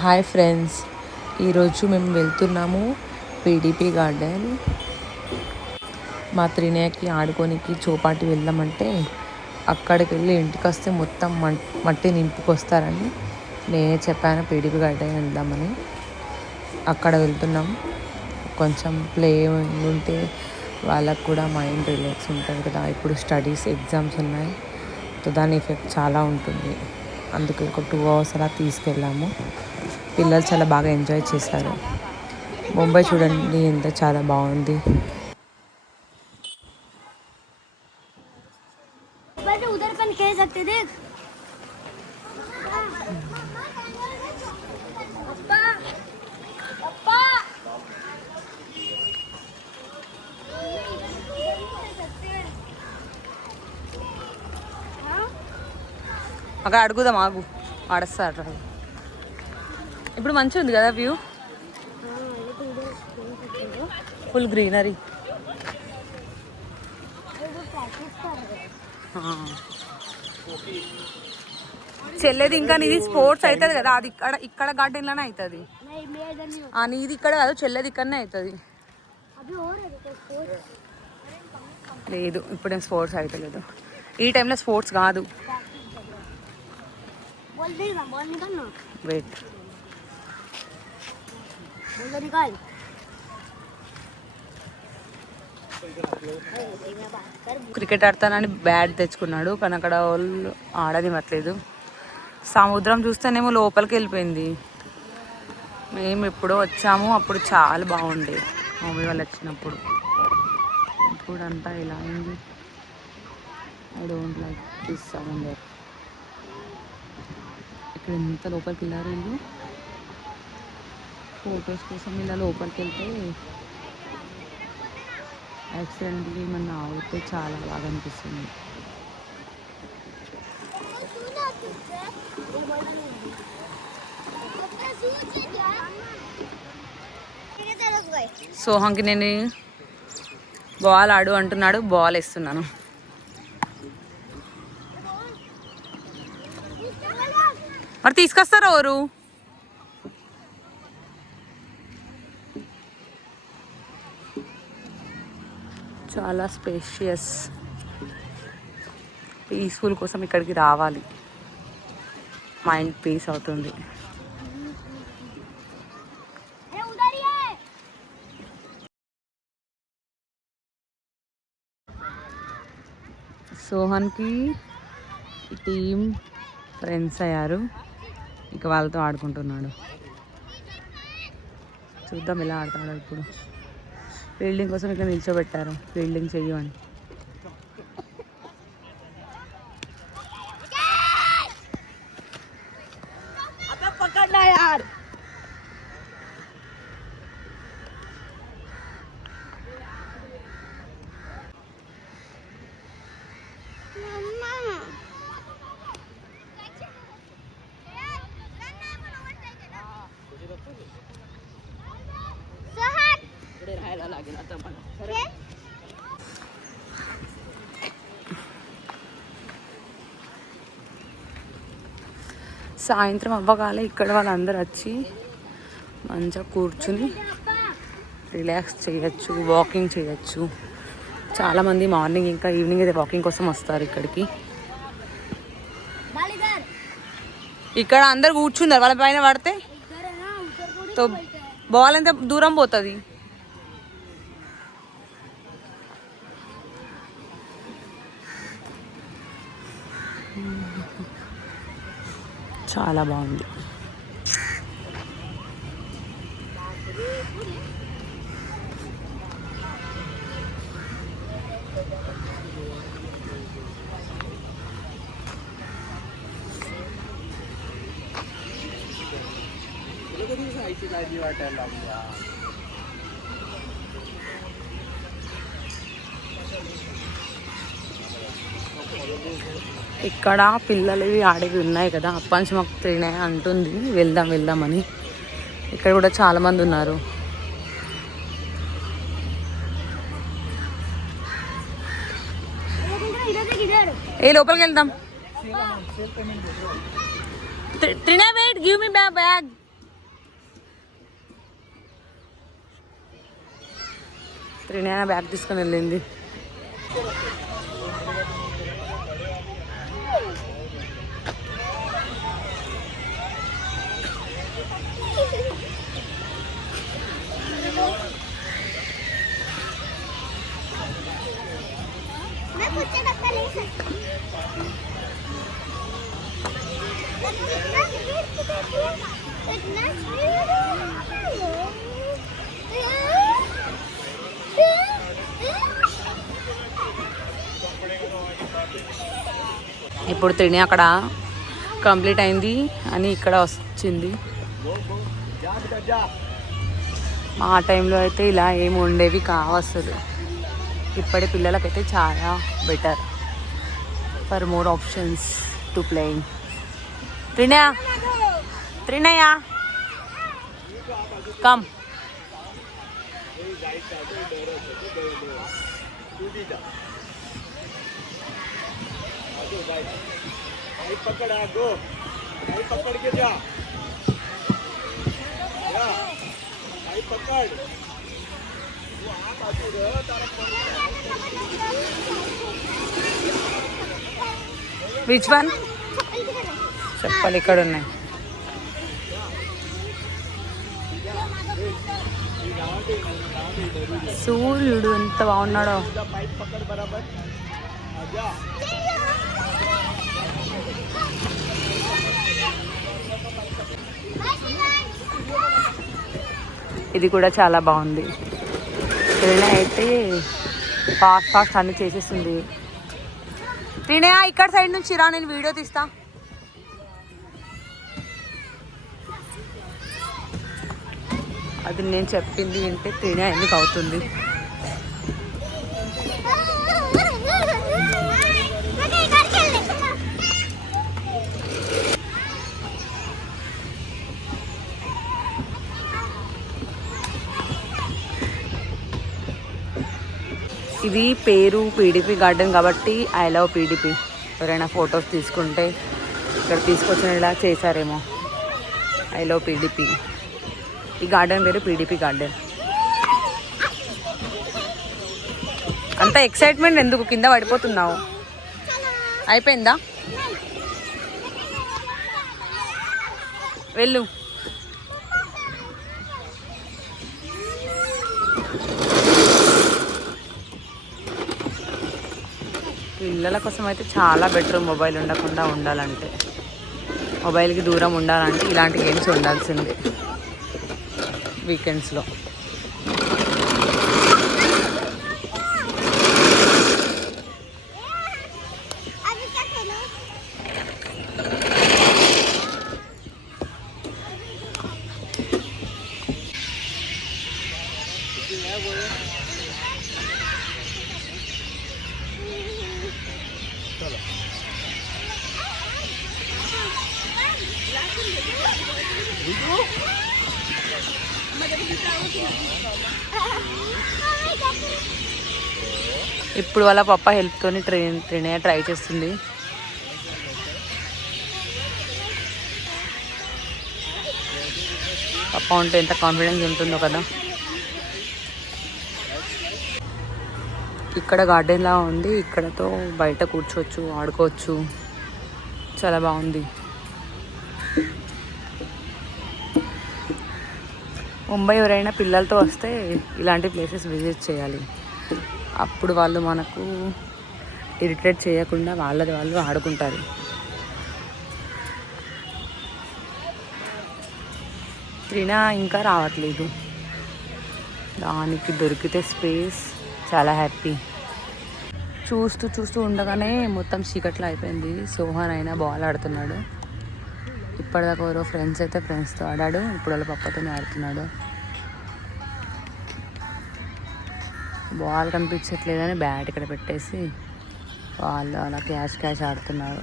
Hi friends, ఈరోజు మేము వెళ్తున్నాము పీడిపి గార్డెన్. మా త్రినేయకి ఆడుకోనికి చోపాటి వెళ్దామంటే అక్కడికి వెళ్ళి ఇంటికి వస్తే మొత్తం మట్టి నింపుకొస్తారని నేనే చెప్పాను పీడిపి గార్డెన్ వెళ్దామని. అక్కడ వెళ్తున్నాం. కొంచెం ప్లే ఉంటే వాళ్ళకు కూడా మైండ్ రిలాక్స్ ఉంటుంది కదా. ఇప్పుడు స్టడీస్ ఎగ్జామ్స్ ఉన్నాయి, దాని ఎఫెక్ట్ చాలా ఉంటుంది. అందుకే ఒక 2 hours అలా తీసుకెళ్ళాము. పిల్లలు చాలా బాగా ఎంజాయ్ చేశారు. ముంబై చూడండి ఎంత చాలా బాగుంది. అక్కడ అడుగుదాం, ఆగు, ఆడస్తారు. ఇప్పుడు మంచిగా ఉంది కదా వ్యూ, ఫుల్ గ్రీనరీ. చెల్లేది ఇంకా నీది స్పోర్ట్స్ అవుతుంది కదా, అది ఇక్కడ గార్డెన్లోనే అవుతుంది. నీది ఇక్కడ కాదు, చెల్లేది ఇక్కడనే అవుతుంది. లేదు, ఇప్పుడేం స్పోర్ట్స్ అవుతలేదు. ఈ టైంలో స్పోర్ట్స్ కాదు. వెయిట్, క్రికెట్ ఆడతానని బ్యాట్ తెచ్చుకున్నాడు, కానీ అక్కడ వాళ్ళు ఆడనివ్వట్లేదు. సముద్రం చూస్తేనేమో లోపలికి వెళ్ళిపోయింది. మేము ఎప్పుడో వచ్చాము, అప్పుడు చాలా బాగుండే మమ్మీ వాళ్ళు వచ్చినప్పుడు. ఇప్పుడు అంతా ఇలా అయింది. ఐ డోంట్ లైక్ దిస్ సముద్రం. ఇక్కడ ఎంత లోపలికి వెళ్ళారు వీళ్ళు ఫొటోస్ కోసం. ఇలా లోపలికి వెళ్తే యాక్సిడెంట్లీ ఏమన్నా అవుతే చాలా బాగా అనిపిస్తుంది. సోహంకి నేను బాల్ ఆడు అంటున్నాడు, బాల్ వేస్తున్నాను. మరి తీసుకొస్తారా ఎవరు? చాలా స్పేషియస్, పీస్ఫుల్ కోసం ఇక్కడికి రావాలి. మైండ్ పీస్ అవుతుంది. సోహన్కి టీం ఫ్రెండ్స్ అయ్యారు, ఇక వాళ్ళతో ఆడుకుంటున్నాడు. చూద్దాం ఎలా ఆడతాడు. ఇప్పుడు ఫీల్డింగ్ కోసం ఇక్కడ నిల్చోబెట్టారు, ఫీల్డింగ్ చెయ్యమని. సాయంత్రం అవ్వగానే ఇక్కడ వాళ్ళందరూ వచ్చి మంచిగా కూర్చుని రిలాక్స్ చేయొచ్చు, వాకింగ్ చేయొచ్చు. చాలామంది మార్నింగ్ ఇంకా ఈవినింగ్ అయితే వాకింగ్ కోసం వస్తారు ఇక్కడికి. ఇక్కడ అందరు కూర్చున్నారు, వాళ్ళ పైన పడితే బాల్ ఎంత దూరం పోతుంది. చాలా బాగుంది. ఇక్కడ పిల్లలవి ఆడేవి ఉన్నాయి కదా, అప్పటి మాకు తినే అంటుంది వెళ్దామని. ఇక్కడ కూడా చాలామంది ఉన్నారు. ఏ లోపలికి వెళ్దాం. Trina, wait, give me my bag. Trinayana bag తీసుకొని వెళ్ళింది. ఇప్పుడు తిని అక్కడ కంప్లీట్ అయింది అని ఇక్కడ వచ్చింది. ఆ టైంలో అయితే ఇలా ఏమి ఉండేవి కావసలు. ఇప్పటి పిల్లలకైతే చాలా better for more options to playing. Trinaya come. पकड़ गो भाई पकड़ के जा भाई पकड़ वो हाथ आती रहो तारा విచ్ వన్ చెప్పాలి. ఇక్కడ ఉన్నాయి. సూర్యుడు ఎంత బాగున్నాడో. ఇది కూడా చాలా బాగుంది. ట్రైన్ అయితే ఫాస్ట్ అన్ని చేసేస్తుంది. త్రినయ ఇక్కడ సైడ్ నుంచి రా, నేను వీడియో తీస్తా. అది నేను చెప్పింది అంటే త్రినయ ఎందుకు అవుతుంది. ఇది పేరు పీడిపి గార్డెన్ కాబట్టి ఐ లవ్ పీడిపి. ఎవరైనా ఫొటోస్ తీసుకుంటే ఇక్కడ తీసుకొచ్చిన ఇలా చేశారేమో. I love PDP. ఈ గార్డెన్ పేరు పీడిపి గార్డెన్. అంత ఎక్సైట్మెంట్ ఎందుకు? కింద పడిపోతున్నావు. అయిపోయిందా? వెళ్ళు. పిల్లల కోసం అయితే చాలా బెటర్ మొబైల్ ఉండకుండా ఉండాలంటే. మొబైల్కి దూరం ఉండాలంటే ఇలాంటి గేమ్స్ ఉండాల్సిందే వీకెండ్స్లో. ఇప్పుడు వాళ్ళ పప్ప హెల్ప్తోని ట్రైన్ ట్రై చేస్తుంది. పప్ప ఉంటే ఎంత కాన్ఫిడెన్స్ ఉంటుందో కదా. ఇక్కడ గార్డెన్లా ఉంది. ఇక్కడతో బయట కూర్చోవచ్చు, ఆడుకోవచ్చు. చాలా బాగుంది. ముంబై ఎవరైనా పిల్లలతో వస్తే ఇలాంటి ప్లేసెస్ విజిట్ చేయాలి. అప్పుడు వాళ్ళు మనకు ఇరిటేట్ చేయకుండా వాళ్ళది వాళ్ళు ఆడుకుంటారు. త్రినా ఇంకా రావట్లేదు. దానికి దొరికితే స్పేస్ చాలా హ్యాపీ. చూస్తూ ఉండగానే మొత్తం చీకట్లో అయిపోయింది. సోహన్ అయినా బాల్ ఆడుతున్నాడు. ఇప్పటిదాకా ఎవరో ఫ్రెండ్స్ అయితే ఫ్రెండ్స్తో ఆడాడు. ఇప్పుడు వాళ్ళ పప్పతోనే ఆడుతున్నాడు. బాల్ కనిపించట్లేదని బ్యాట్ ఇక్కడ పెట్టేసి వాళ్ళు అలా క్యాష్ ఆడుతున్నారు.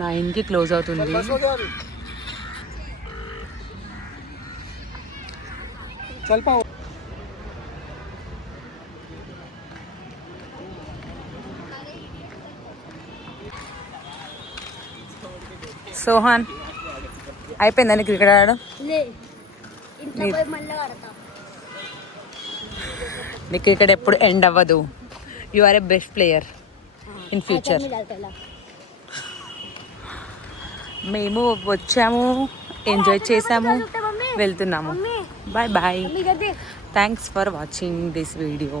9కి క్లోజ్ అవుతుంది. సోహన్ అయిపోయిందని క్రికెట్ ఆడడం. నీకు ఇక్కడ ఎప్పుడు ఎండ్ అవ్వదు. You are a best player in future. మేము వచ్చాము, ఎంజాయ్ చేసాము, వెళ్తున్నాము. Bye bye. Thanks for watching this video.